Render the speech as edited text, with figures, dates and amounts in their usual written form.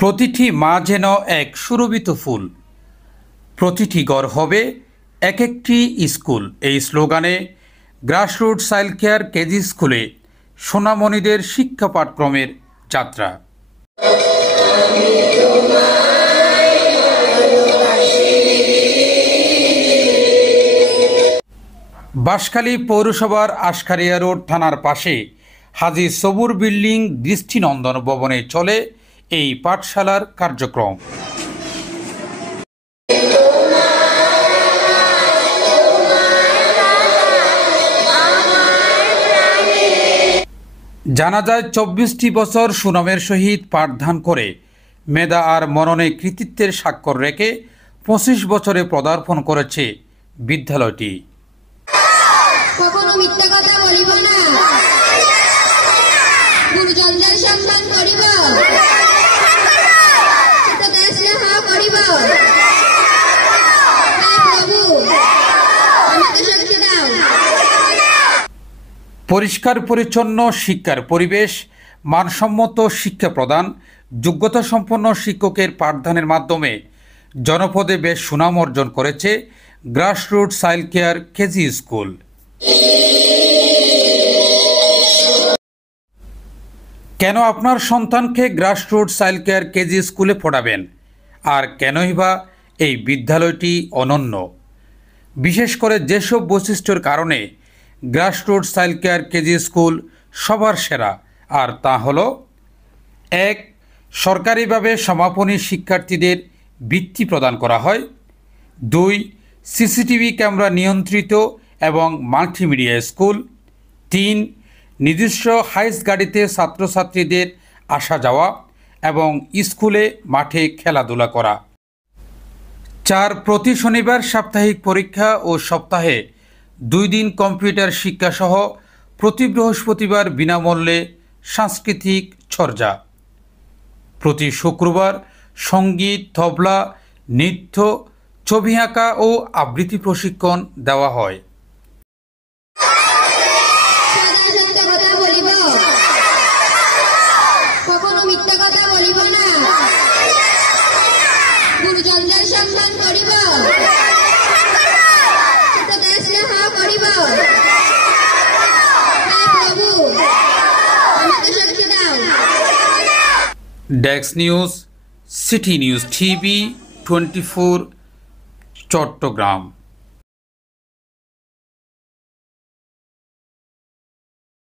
প্রতিটি মা যেন এক সুরভিত ফুল, প্রতিটি ঘর হবে এক একটি স্কুল। এই স্লোগানে গ্রাসরুট চাইল্ড কেয়ার কেজি স্কুলে সোনামণিদের শিক্ষা পাঠক্রমের যাত্রা। বাঁশখালী পৌরসভার আশখারিয়া রোড থানার পাশে হাজী সবুর বিল্ডিং দৃষ্টিনন্দন ভবনে চলে এই পাঠশালার কার্যক্রম। জানা যায় ২৪টি বছর সুনামের সহিত পাঠদান করে মেধা আর মননে কৃতিত্বের স্বাক্ষর রেখে ২৫ বছরে পদার্পণ করেছে বিদ্যালয়টি। কখনো মিথ্যা কথা বলিব না, গুরুজনদের সম্মান করিব, ছোট দেশ স্নেহ করিব। প্রভু আমাকে শক্তি দাও। পরিষ্কার পরিচ্ছন্ন শিক্ষার পরিবেশ, মানসম্মত শিক্ষা প্রদান, যোগ্যতা সম্পন্ন শিক্ষকের পাঠদানের মাধ্যমে জনপদে বেশ সুনাম অর্জন করেছে grassroot child care KG school. কেন আপনার সন্তানকে গ্রাসরুট চাইল্ড কেয়ার কেজি স্কুলে পড়াবেন, আর কেনই বা এই বিদ্যালয়টি অনন্য? বিশেষ করে যেসব বৈশিষ্ট্যের কারণে grassroot child care KG school সবার সেরা, আর তা হলো: ১. সরকারিভাবে সমাপনী শিক্ষার্থীদের বৃত্তি প্রদান করা হয়। ২. সিসিটিভি ক্যামেরা নিয়ন্ত্রিত এবং মাল্টিমিডিয়া স্কুল। ৩. নিজস্ব হাইস গাড়িতে ছাত্রছাত্রীদের আসা যাওয়া এবং স্কুলে মাঠে খেলাধুলা করা। ৪. প্রতি শনিবার সাপ্তাহিক পরীক্ষা ও সপ্তাহে ২ দিন কম্পিউটার শিক্ষাসহ প্রতি বৃহস্পতিবার বিনামূল্যে সাংস্কৃতিক চর্চা। প্রতি শুক্রবার সঙ্গীত, তবলা, নৃত্য, ছবি আঁকা ও আবৃত্তি প্রশিক্ষণ দেওয়া হয়। কখনো মিথ্যা কথা বলিব না, গুরুজনদের সম্মান করিব, ছোট দেশ স্নেহ করিব। প্রভু আমাকে শক্তি দাও। Desk news, city news TV 24, Chittagong.